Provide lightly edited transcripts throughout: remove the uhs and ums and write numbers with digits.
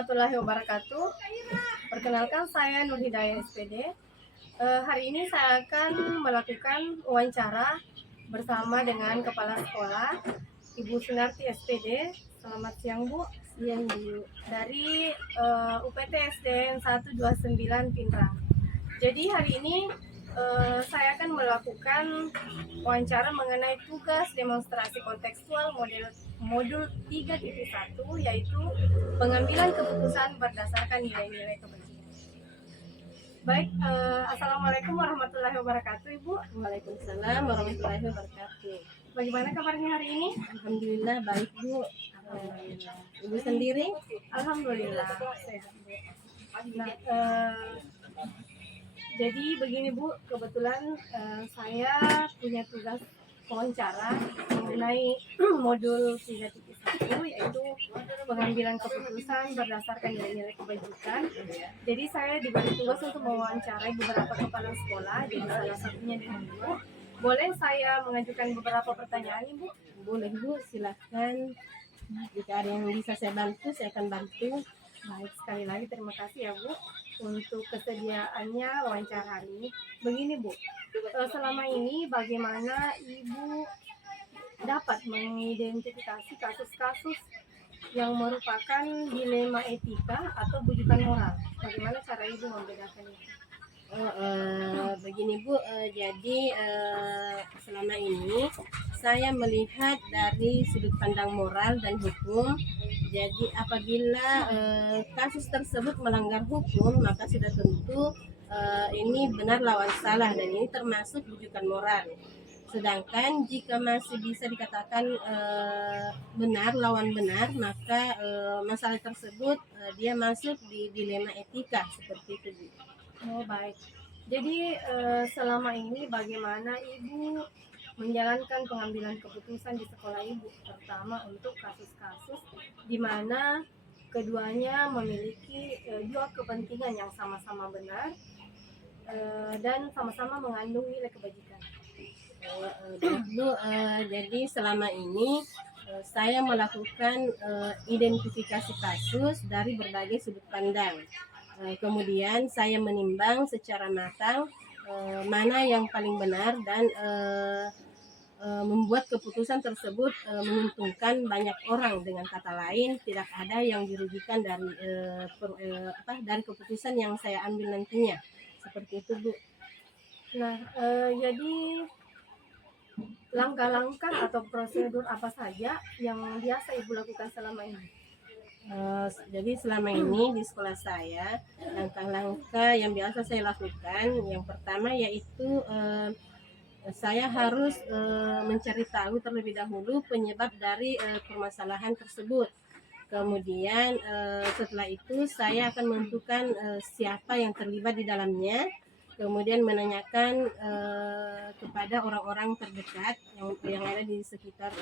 warahmatullahi wabarakatuh. Perkenalkan, saya Nur Hidayah SPD. Hari ini saya akan melakukan wawancara bersama dengan Kepala Sekolah, Ibu Sunarti SPD. Selamat siang, Bu. Siang, Bu. Dari UPT SDN 129 Pindrang. Jadi hari ini saya akan melakukan wawancara mengenai tugas demonstrasi kontekstual modul 3.1, yaitu pengambilan keputusan berdasarkan nilai-nilai kebajikan. Baik, Assalamualaikum warahmatullahi wabarakatuh, Ibu. Waalaikumsalam warahmatullahi wabarakatuh. Bagaimana kabarnya hari ini? Alhamdulillah baik, Bu. Alhamdulillah. Ibu sendiri? Alhamdulillah sehat, Bu. Nah, jadi begini, Bu, kebetulan saya punya tugas wawancara mengenai modul 3.1, yaitu pengambilan keputusan berdasarkan nilai-nilai kebajikan. Jadi saya diberi tugas untuk mewawancarai beberapa kepala sekolah, jadi salah satunya dengan Ibu. Boleh saya mengajukan beberapa pertanyaan, Ibu? Boleh, Bu, silahkan. Jika ada yang bisa saya bantu, saya akan bantu. Baik, sekali lagi terima kasih ya, Bu, untuk kesediaannya wawancara hari ini. Begini, Bu, selama ini bagaimana Ibu dapat mengidentifikasi kasus-kasus yang merupakan dilema etika atau bujukan moral? Bagaimana cara Ibu membedakan itu? Begini, Bu, jadi selama ini saya melihat dari sudut pandang moral dan hukum. Jadi apabila kasus tersebut melanggar hukum, maka sudah tentu ini benar lawan salah, dan ini termasuk bujukan moral. Sedangkan jika masih bisa dikatakan benar lawan benar, maka masalah tersebut dia masuk di dilema etika, seperti itu, Bu. Oh, baik. Jadi selama ini bagaimana Ibu menjalankan pengambilan keputusan di sekolah Ibu, terutama untuk kasus-kasus di mana keduanya memiliki dua kepentingan yang sama-sama benar dan sama-sama mengandung nilai kebajikan? Bu, jadi selama ini saya melakukan identifikasi kasus dari berbagai sudut pandang. Kemudian saya menimbang secara matang mana yang paling benar dan membuat keputusan tersebut menguntungkan banyak orang. Dengan kata lain, tidak ada yang dirugikan dari keputusan yang saya ambil nantinya. Seperti itu, Bu. Nah, jadi langkah-langkah atau prosedur apa saja yang biasa Ibu lakukan selama ini? Jadi selama ini di sekolah saya, langkah-langkah yang biasa saya lakukan, yang pertama yaitu saya harus mencari tahu terlebih dahulu penyebab dari permasalahan tersebut. Kemudian setelah itu saya akan menentukan siapa yang terlibat di dalamnya. Kemudian menanyakan kepada orang-orang terdekat yang ada di sekitar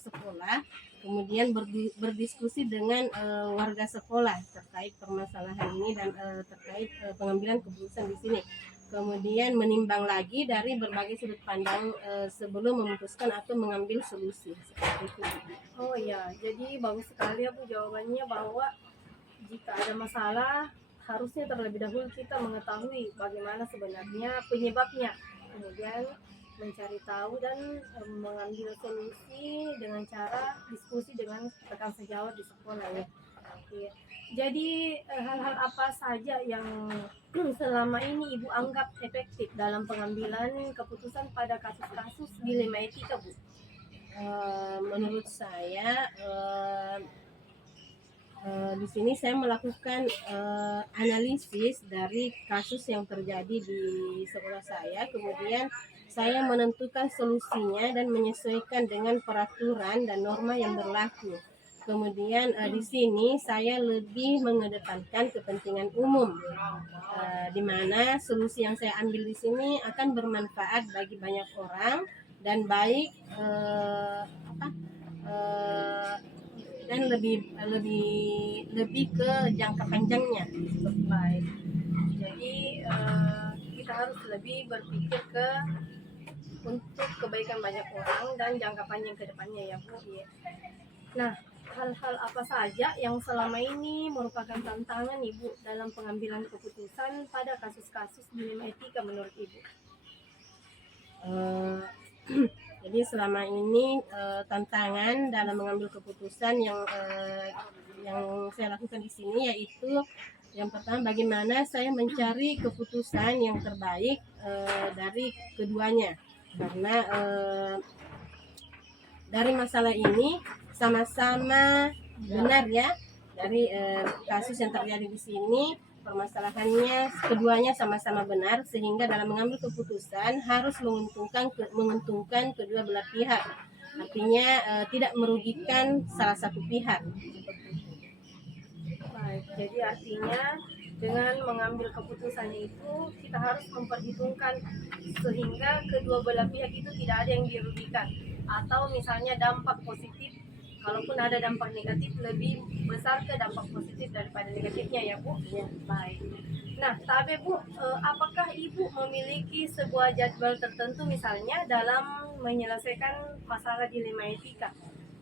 sekolah. Kemudian berdiskusi dengan warga sekolah terkait permasalahan ini dan terkait pengambilan keputusan di sini. Kemudian menimbang lagi dari berbagai sudut pandang sebelum memutuskan atau mengambil solusi. Seperti itu. Oh iya, jadi bagus sekali ya, Bu, jawabannya, bahwa jika ada masalah harusnya terlebih dahulu kita mengetahui bagaimana sebenarnya penyebabnya, kemudian mencari tahu dan mengambil solusi dengan cara diskusi dengan rekan sejawat di sekolah ya. Iya. Jadi hal-hal apa saja yang selama ini Ibu anggap efektif dalam pengambilan keputusan pada kasus-kasus dilema etika, Bu? Menurut saya di sini saya melakukan analisis dari kasus yang terjadi di sekolah saya. Kemudian saya menentukan solusinya dan menyesuaikan dengan peraturan dan norma yang berlaku. Kemudian di sini saya lebih mengedepankan kepentingan umum, di mana solusi yang saya ambil di sini akan bermanfaat bagi banyak orang dan baik dan lebih ke jangka panjangnya. Baik. Jadi kita harus lebih berpikir untuk kebaikan banyak orang dan jangka panjang ke depannya ya, Bu. Nah, hal-hal apa saja yang selama ini merupakan tantangan Ibu dalam pengambilan keputusan pada kasus-kasus dilema etika menurut Ibu? Eh, jadi selama ini tantangan dalam mengambil keputusan yang saya lakukan di sini yaitu yang pertama, bagaimana saya mencari keputusan yang terbaik dari keduanya, karena dari masalah ini sama-sama benar ya, dari kasus yang terjadi di sini permasalahannya keduanya sama-sama benar, sehingga dalam mengambil keputusan harus menguntungkan kedua belah pihak, artinya tidak merugikan salah satu pihak. Baik, jadi artinya dengan mengambil keputusan itu kita harus memperhitungkan sehingga kedua belah pihak itu tidak ada yang dirugikan, atau misalnya dampak positif, kalaupun ada dampak negatif lebih besar ke dampak positif daripada negatifnya ya Bu. Ya. Baik. Nah, tapi Bu, apakah Ibu memiliki sebuah jadwal tertentu misalnya dalam menyelesaikan masalah dilema etika?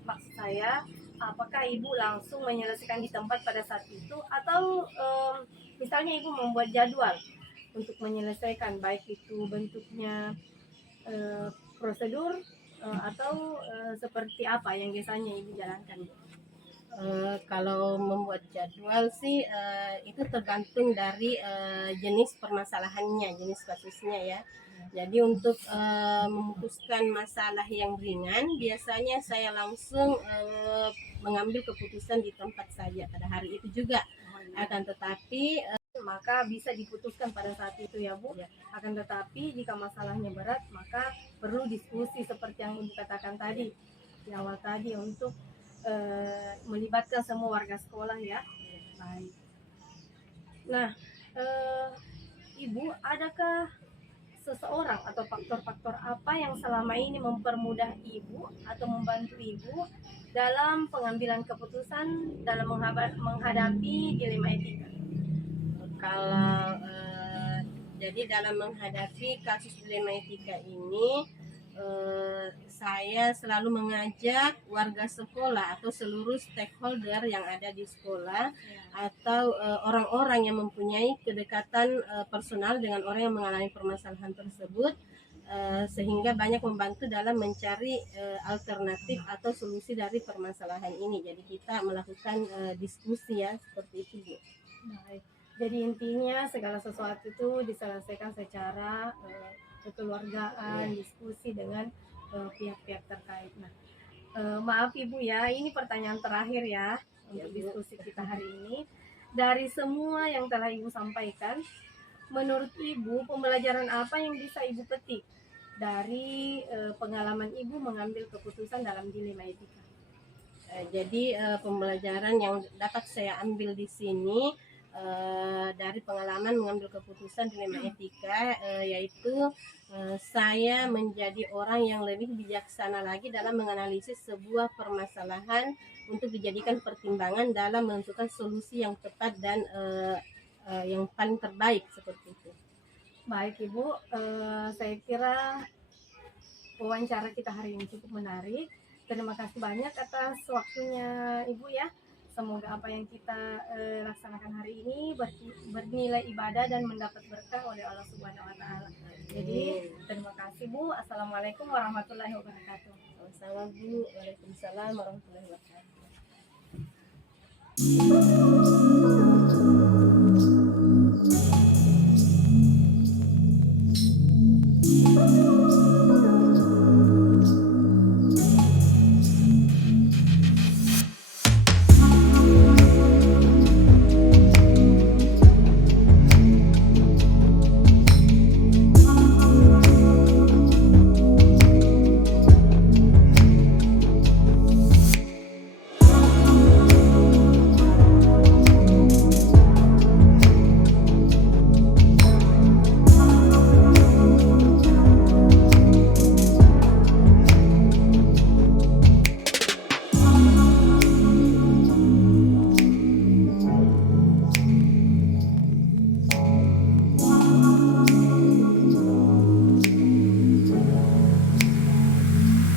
Maksud saya, apakah Ibu langsung menyelesaikan di tempat pada saat itu, atau misalnya Ibu membuat jadwal untuk menyelesaikan, baik itu bentuknya prosedur atau seperti apa yang biasanya Ibu jalankan? Kalau membuat jadwal sih itu tergantung dari jenis permasalahannya, jenis kasusnya ya. Jadi untuk memutuskan masalah yang ringan, biasanya saya langsung mengambil keputusan di tempat saja pada hari itu juga. Akan tetapi maka bisa diputuskan pada saat itu ya Bu. Akan tetapi jika masalahnya berat, maka perlu diskusi seperti yang Ibu katakan tadi di awal tadi, untuk melibatkan semua warga sekolah ya. Baik. Nah, Ibu, adakah seseorang atau faktor-faktor apa yang selama ini mempermudah Ibu atau membantu Ibu dalam pengambilan keputusan dalam menghadapi dilema etika? kalau jadi dalam menghadapi kasus dilema etika ini, saya selalu mengajak warga sekolah atau seluruh stakeholder yang ada di sekolah atau orang-orang yang mempunyai kedekatan personal dengan orang yang mengalami permasalahan tersebut, sehingga banyak membantu dalam mencari alternatif atau solusi dari permasalahan ini. Jadi kita melakukan diskusi ya, seperti itu Bu. Baik. Jadi intinya segala sesuatu itu diselesaikan secara kekeluargaan, diskusi dengan pihak-pihak terkait. Nah, maaf Ibu ya, ini pertanyaan terakhir ya untuk diskusi kita hari ini. Dari semua yang telah Ibu sampaikan, menurut Ibu pembelajaran apa yang bisa Ibu petik dari pengalaman Ibu mengambil keputusan dalam dilema etika? Jadi pembelajaran yang dapat saya ambil di sini dari pengalaman mengambil keputusan dilema etika, yaitu saya menjadi orang yang lebih bijaksana lagi dalam menganalisis sebuah permasalahan untuk dijadikan pertimbangan dalam menentukan solusi yang tepat dan yang paling terbaik, seperti itu. Baik Ibu, saya kira wawancara kita hari ini cukup menarik. Terima kasih banyak atas waktunya Ibu ya. Semoga apa yang kita laksanakan hari ini bernilai ibadah dan mendapat berkah oleh Allah Subhanahu wa taala. Jadi terima kasih Bu. Assalamualaikum warahmatullahi wabarakatuh. Sama-sama Bu. Waalaikumsalam warahmatullahi wabarakatuh.